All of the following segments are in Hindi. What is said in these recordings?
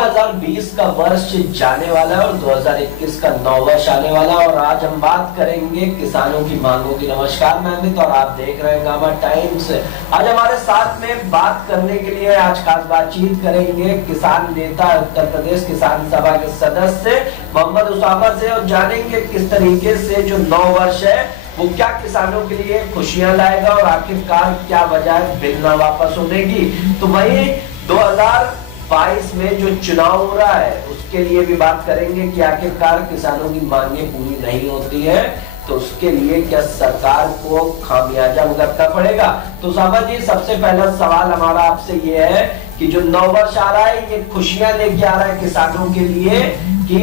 2020 का वर्ष जाने वाला है और 2021 का नौ वर्ष आने वाला है और आज हम बात करेंगे किसानों की मांगों की। नमस्कार, मैं अमित और आप देख रहे हैं गामा टाइम्स। आज हमारे साथ में बात करने के लिए आज खास बातचीत करेंगे किसान नेता उत्तर प्रदेश किसान सभा के सदस्य मोहम्मद उसामा से और जानेंगे किस तरीके से जो 9 वर्ष है वो क्या किसानों के लिए खुशियां लाएगा और आखिरकार क्या वजह है बिल ना वापस होने की। तो वही 2022 में जो चुनाव हो रहा है उसके लिए भी बात करेंगे कि आखिरकार किसानों की मांगे पूरी नहीं होती है तो उसके लिए क्या सरकार को खामियाजा भुगतना पड़ेगा। तो सामा जी, सबसे पहला सवाल हमारा आपसे ये है कि जो 9 वर्ष आ रहा है ये खुशियां लेके आ रहा है किसानों के लिए कि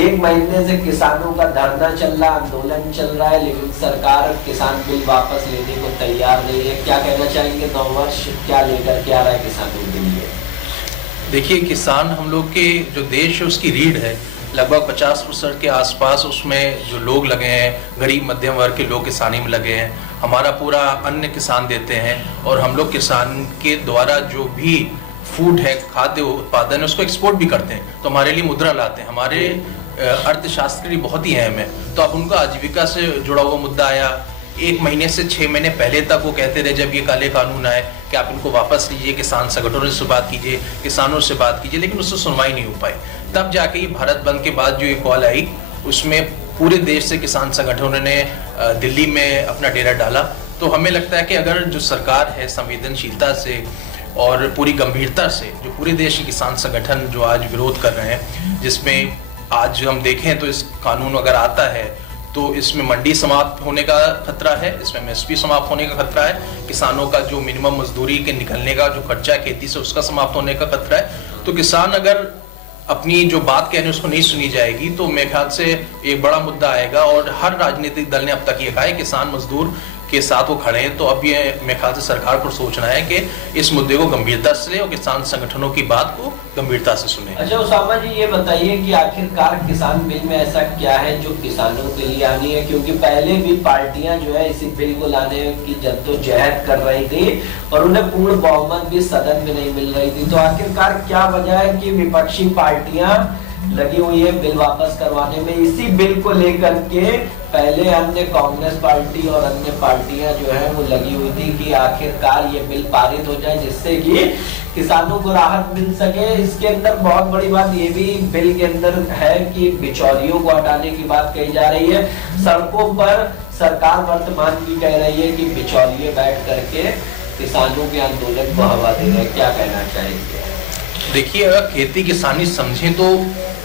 1 महीने से किसानों का धरना चल रहा, आंदोलन चल रहा है, लेकिन सरकार किसान बिल वापस लेने को तैयार नहीं है। क्या कहना चाहेंगे, 9 वर्ष क्या लेकर के आ रहा है किसानों के लिए? देखिए, किसान हम लोग के जो देश है उसकी रीढ़ है। लगभग 50% के आसपास उसमें जो लोग लगे हैं, गरीब मध्यम वर्ग के लोग किसानी में लगे हैं। हमारा पूरा अन्न किसान देते हैं और हम लोग किसान के द्वारा जो भी फूड है, खाद्य उत्पादन है, उसको एक्सपोर्ट भी करते हैं तो हमारे लिए मुद्रा लाते हैं। हमारे अर्थशास्त्र के लिए बहुत ही अहम है। तो अब उनका आजीविका से जुड़ा हुआ मुद्दा आया। 1 महीने से 6 महीने पहले तक वो कहते रहे जब ये काले कानून आए कि आप इनको वापस लीजिए, किसान संगठनों से बात कीजिए, किसानों से बात कीजिए, लेकिन उससे सुनवाई नहीं हो पाई। तब जाके ये भारत बंद के बाद जो ये कॉल आई उसमें पूरे देश से किसान संगठनों ने दिल्ली में अपना डेरा डाला। तो हमें लगता है कि अगर जो सरकार है संवेदनशीलता से और पूरी गंभीरता से जो पूरे देश के किसान संगठन जो आज विरोध कर रहे हैं, जिसमें आज हम देखें तो इस कानून अगर आता है तो इसमें मंडी समाप्त होने का खतरा है, इसमें एमएसपी समाप्त होने का खतरा है, किसानों का जो मिनिमम मजदूरी के निकलने का जो खर्चा है खेती से उसका समाप्त होने का खतरा है। तो किसान अगर अपनी जो बात कह रहे हैं उसको नहीं सुनी जाएगी तो मेरे ख्याल से एक बड़ा मुद्दा आएगा। और हर राजनीतिक दल ने अब तक ये कहा है किसान मजदूर के साथ वो खड़े हैं। तो अब ये मेरे ख्याल से सरकार को सोचना है कि इस मुद्दे को गंभीरता से ले और किसान संगठनों की बात को गंभीरता से सुने। अच्छा उसामा जी, ये बताइए कि आखिरकार किसान बिल में ऐसा क्या है जो किसानों के लिए आनी है, क्योंकि पहले भी पार्टियां जो है इसी बिल को लाने की जद्दोजहद कर रही थी और उन्हें पूर्ण बहुमत भी सदन में नहीं मिल रही थी। तो आखिरकार क्या वजह है कि विपक्षी पार्टियां लगी हुई है बिल वापस करवाने में? इसी बिल को लेकर के पहले अन्य कांग्रेस पार्टी और अन्य पार्टियां जो है वो लगी हुई थी कि आखिरकार ये बिल पारित हो जाए जिससे कि किसानों को राहत मिल सके। इसके अंदर बहुत बड़ी बात ये भी बिल के अंदर है कि बिचौलियों को हटाने की बात कही जा रही है। सड़कों पर सरकार वर्तमान की कह रही है कि बिचौलिए बैठ करके किसानों के आंदोलन को हवा दे रहे हैं। क्या कहना चाहेंगे? देखिए, अगर खेती किसानी समझें तो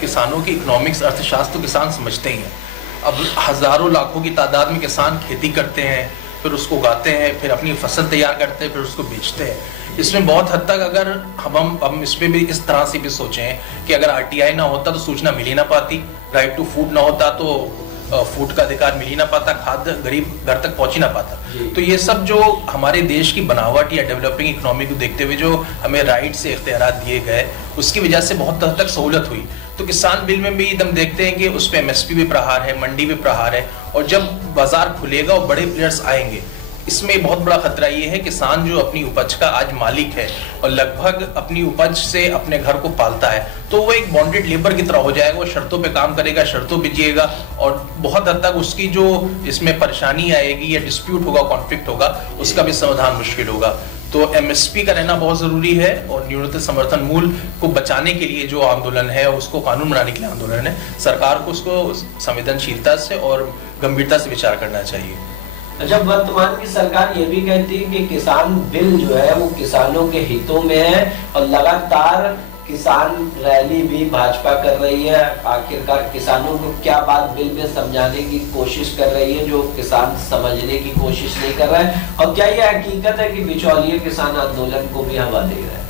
किसानों की इकोनॉमिक्स अर्थशास्त्र तो किसान समझते ही हैं। अब हजारों लाखों की तादाद में किसान खेती करते हैं, फिर उसको उगाते हैं, फिर अपनी फसल तैयार करते हैं, फिर उसको बेचते हैं। इसमें बहुत हद तक अगर हम इसमें भी इस तरह से भी सोचें कि अगर आरटीआई ना होता तो सूचना मिल ही ना पाती, राइट टू फूड ना होता तो फूड का अधिकार मिल ही ना पाता, खाद्य गरीब घर तक पहुंच ही ना पाता। तो ये सब जो हमारे देश की बनावट या डेवलपिंग इकोनॉमी को देखते हुए जो हमें राइट से इख्तियारात दिए गए उसकी वजह से बहुत हद तक सहूलत हुई। तो किसान बिल में भी हम देखते हैं कि उस पर एमएसपी भी प्रहार है, मंडी भी प्रहार है और जब बाजार खुलेगा और बड़े प्लेयर्स आएंगे, इसमें बहुत बड़ा खतरा ये है किसान जो अपनी उपज का आज मालिक है और लगभग अपनी उपज से अपने घर को पालता है तो वो एक बॉन्डेड लेबर की तरह हो जाएगा। वो शर्तों पे काम करेगा, शर्तों पे जिएगा और बहुत हद तक उसकी जो इसमें परेशानी आएगी या डिस्प्यूट होगा, कॉन्फ्लिक्ट होगा, उसका भी समाधान मुश्किल होगा। तो एमएसपी का रहना बहुत जरूरी है और न्यूनतम समर्थन मूल्य को बचाने के लिए जो आंदोलन है उसको कानून बनाने के लिए आंदोलन है, सरकार को उसको संवेदनशीलता से और गंभीरता से विचार करना चाहिए। जब वर्तमान की सरकार ये भी कहती है कि किसान बिल जो है वो किसानों के हितों में है और लगातार किसान रैली भी भाजपा कर रही है, आखिरकार किसानों को क्या बात बिल में समझाने की कोशिश कर रही है जो किसान समझने की कोशिश नहीं कर रहा है, और क्या ये हकीकत है कि बिचौलिए किसान आंदोलन को भी हवा दे रहा है?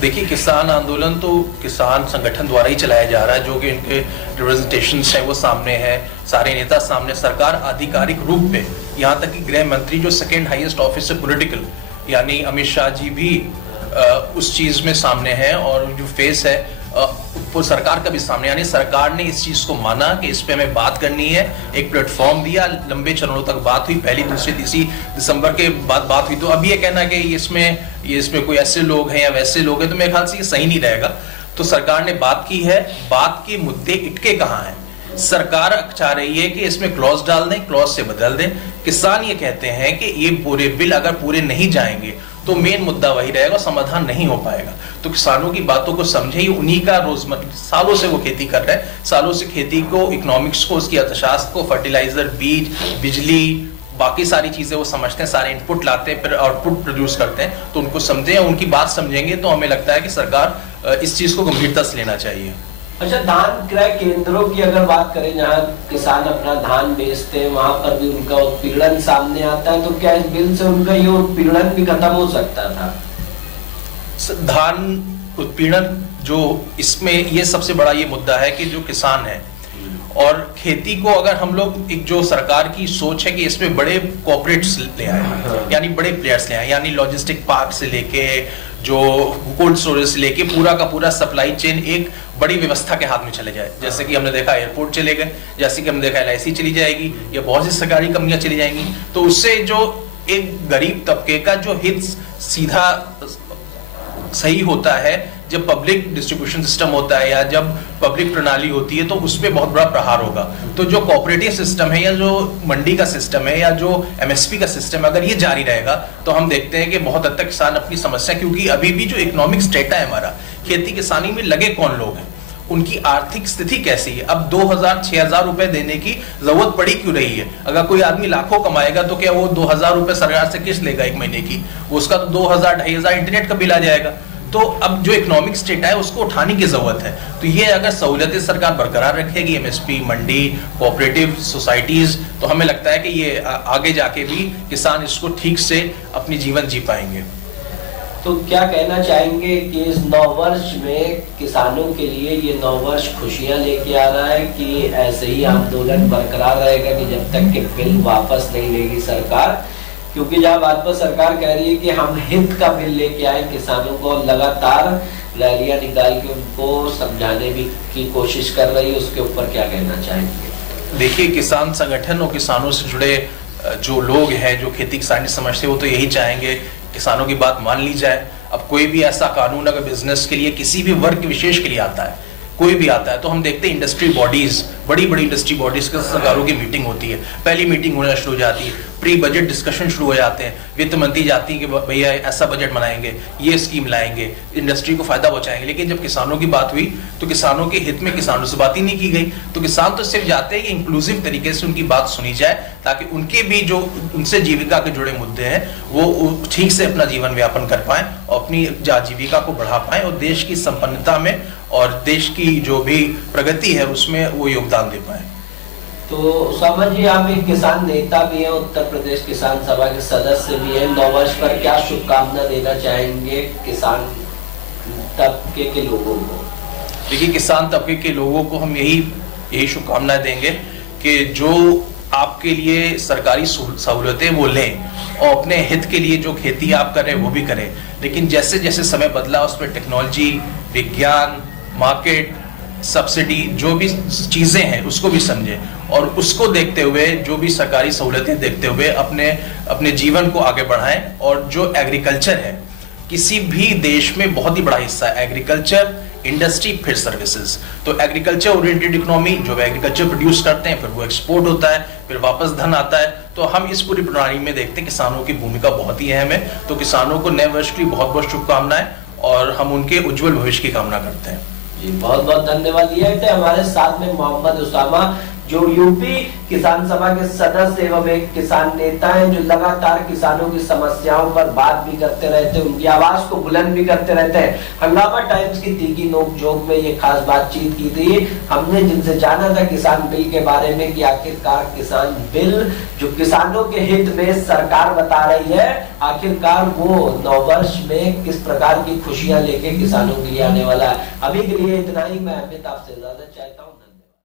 देखिए, किसान आंदोलन तो किसान संगठन द्वारा ही चलाया जा रहा है, जो कि इनके रिप्रेजेंटेशंस हैं वो सामने है, सारे नेता सामने, सरकार आधिकारिक रूप पे, यहाँ तक कि गृह मंत्री जो सेकेंड हाईएस्ट ऑफिसर पॉलिटिकल यानी अमित शाह जी भी उस चीज में सामने है और जो फेस है वो सरकार का भी सामने, यानी सरकार ने इस चीज को माना कि इस पे हमें बात करनी है, एक प्लेटफॉर्म दिया, लंबे चरणों तक बात हुई, पहली दूसरी तीसरी दिसंबर के बाद बात हुई। तो अब ये कहना कि इसमें कोई ऐसे लोग हैं या वैसे लोग हैं तो मेरे ख्याल से ये सही नहीं रहेगा। तो सरकार ने बात की है, बात के मुद्दे इटके कहाँ हैं? सरकार चाह रही है कि इसमें क्लॉज डाल दें, क्लॉज से बदल दें। किसान ये कहते हैं कि ये पूरे बिल अगर पूरे नहीं जाएंगे तो मेन मुद्दा वही रहेगा, समाधान नहीं हो पाएगा। तो किसानों की बातों को समझे, उन्हीं का रोजमर्रा, सालों से वो खेती कर रहे हैं, सालों से खेती को, इकोनॉमिक्स को, उसकी अर्थशास्त्र को, फर्टिलाइजर, बीज, बिजली, बाकी सारी चीजें वो समझते हैं, सारे इनपुट लाते हैं, फिर आउटपुट प्रोड्यूस करते हैं। तो उनको समझें, उनकी बात समझेंगे तो हमें लगता है कि सरकार इस चीज को गंभीरता से लेना चाहिए। अच्छा, धान क्रय केंद्रों की अगर बात करें, जहां किसान अपना धान बेचते हैं, वहां पर भी उनका उत्पीड़न सामने आता है, तो क्या इस बिल से उनका ये उत्पीड़न भी खत्म हो सकता था? धान उत्पीड़न जो इसमें ये सबसे बड़ा ये मुद्दा है कि जो किसान है और खेती को, अगर हम लोग एक जो सरकार की सोच है कि इसमें बड़े कॉर्पोरेट्स ले आए, यानी बड़े प्लेयर्स ले आए, यानी लॉजिस्टिक पार्क से लेके जो कोल्ड स्टोरेज से लेके पूरा का पूरा सप्लाई चेन एक बड़ी व्यवस्था के हाथ में चले जाए। जैसे कि हमने देखा एयरपोर्ट चले गए, जैसे कि हमने देखा LIC चली जाएगी, या बहुत सी सरकारी कंपनियां चली जाएंगी। तो उससे जो एक गरीब तबके का जो हित सीधा सही होता है, जब पब्लिक डिस्ट्रीब्यूशन सिस्टम होता है या जब पब्लिक प्रणाली होती है, तो उसमें बहुत बड़ा प्रहार होगा। तो जो कोऑपरेटिव सिस्टम है या जो मंडी का सिस्टम है या जो MSP का सिस्टम है, अगर ये जारी रहेगा तो हम देखते हैं कि बहुत हद तक किसान अपनी समस्या, क्योंकि अभी भी जो इकोनॉमिक स्टेटा है हमारा, खेती किसानी में लगे कौन लोग हैं, उनकी आर्थिक स्थिति कैसी है, अब 2000-6000 रुपए देने की जरूरत पड़ी क्यों रही है? अगर कोई आदमी लाखों कमाएगा तो क्या वो 2000 रुपए सरकार से किस लेगा एक महीने की? उसका तो 2000-2500 इंटरनेट का बिल आ जाएगा। तो अब जो इकोनॉमिक स्टेट है उसको उठाने की जरूरत है। तो ये अगर सहूलियतें सरकार बरकरार रखेगी, MSP, मंडी, कोऑपरेटिव सोसाइटीज, तो हमें लगता है कि ये आगे जाके भी किसान इसको ठीक से अपनी जीवन जी पाएंगे। तो क्या कहना चाहेंगे कि इस नववर्ष में किसानों के लिए ये नववर्ष खुशियां लेके आ रहा है, कि ऐसे ही आंदोलन बरकरार रहेगा कि जब तक कि बिल वापस नहीं लेगी सरकार? क्योंकि जहाँ बात पर सरकार कह रही है कि हम हित का बिल लेके आए, किसानों को लगातार रैलियां निकाल के उनको समझाने भी की कोशिश कर रही है, उसके ऊपर क्या कहना चाहेंगे? देखिए, किसान संगठन और किसानों से जुड़े जो लोग हैं, जो खेती किसानी समझते हैं, वो तो यही चाहेंगे किसानों की बात मान ली जाए। अब कोई भी ऐसा कानून अगर बिजनेस के लिए, किसी भी वर्ग विशेष के लिए आता है, कोई भी आता है, तो हम देखते हैं इंडस्ट्री बॉडीज, बड़ी बड़ी इंडस्ट्री बॉडीज के सरकारों की मीटिंग होती है, पहली मीटिंग होना शुरू हो जाती है, प्री बजट डिस्कशन शुरू हो जाते हैं, वित्त मंत्री जाती है कि भैया ऐसा बजट बनाएंगे, ये स्कीम लाएंगे, इंडस्ट्री को फायदा पहुंचाएंगे। लेकिन जब किसानों की बात हुई तो किसानों के हित में किसानों से बात ही नहीं की गई। तो किसान तो सिर्फ जाते हैं कि इंक्लूसिव तरीके से उनकी बात सुनी जाए, ताकि उनके भी जो उनसे जीविका के जुड़े मुद्दे हैं वो ठीक से अपना जीवन व्यापन कर पाए और अपनी आजीविका को बढ़ा पाए और देश की संपन्नता में और देश की जो भी प्रगति है उसमें वो योगदान दे पाए। तो उसामा जी, आप एक किसान नेता भी हैं, उत्तर प्रदेश किसान सभा के सदस्य भी हैं, नववर्ष पर क्या शुभकामना देना चाहेंगे किसान तबके के लोगों को? देखिए, किसान तबके के लोगों को हम यही शुभकामनाएं देंगे कि जो आपके लिए सरकारी सहूलतें वो लें और अपने हित के लिए जो खेती आप कर रहे हैं वो भी करें। लेकिन जैसे जैसे समय बदला, उस पर टेक्नोलॉजी, विज्ञान, मार्केट, सब्सिडी, जो भी चीजें हैं उसको भी समझें और उसको देखते हुए, जो भी सरकारी सहूलतें देखते हुए अपने जीवन को आगे बढ़ाएं। और जो एग्रीकल्चर है, किसी भी देश में बहुत ही बड़ा हिस्सा है एग्रीकल्चर, इंडस्ट्री, फिर सर्विसेज। तो एग्रीकल्चर ओरिएंटेड इकोनॉमी, जो एग्रीकल्चर प्रोड्यूस करते हैं फिर वो एक्सपोर्ट होता है, फिर वापस धन आता है। तो हम इस पूरी प्रणाली में देखते हैं किसानों की भूमिका बहुत ही अहम है। तो किसानों को नए वर्ष की बहुत बहुत शुभकामनाएं और हम उनके उज्जवल भविष्य की कामना करते हैं। जी, बहुत बहुत धन्यवाद। ये थे हमारे साथ में मोहम्मद उसामा, जो यूपी किसान सभा के सदस्य एवं एक किसान नेता हैं, जो लगातार किसानों की समस्याओं पर बात भी करते रहते हैं, उनकी आवाज को बुलंद भी करते रहते हैं। हंगामा टाइम्स की तीखी नोकझोंक में ये खास बातचीत की थी। हमने जिनसे जाना था किसान बिल के बारे में कि आखिरकार किसान बिल जो किसानों के हित में सरकार बता रही है, आखिरकार वो नववर्ष में किस प्रकार की खुशियां लेके किसानों के लिए आने वाला है। अभी के लिए इतना ही। मैं अमित आपसे इजाजत चाहता हूँ।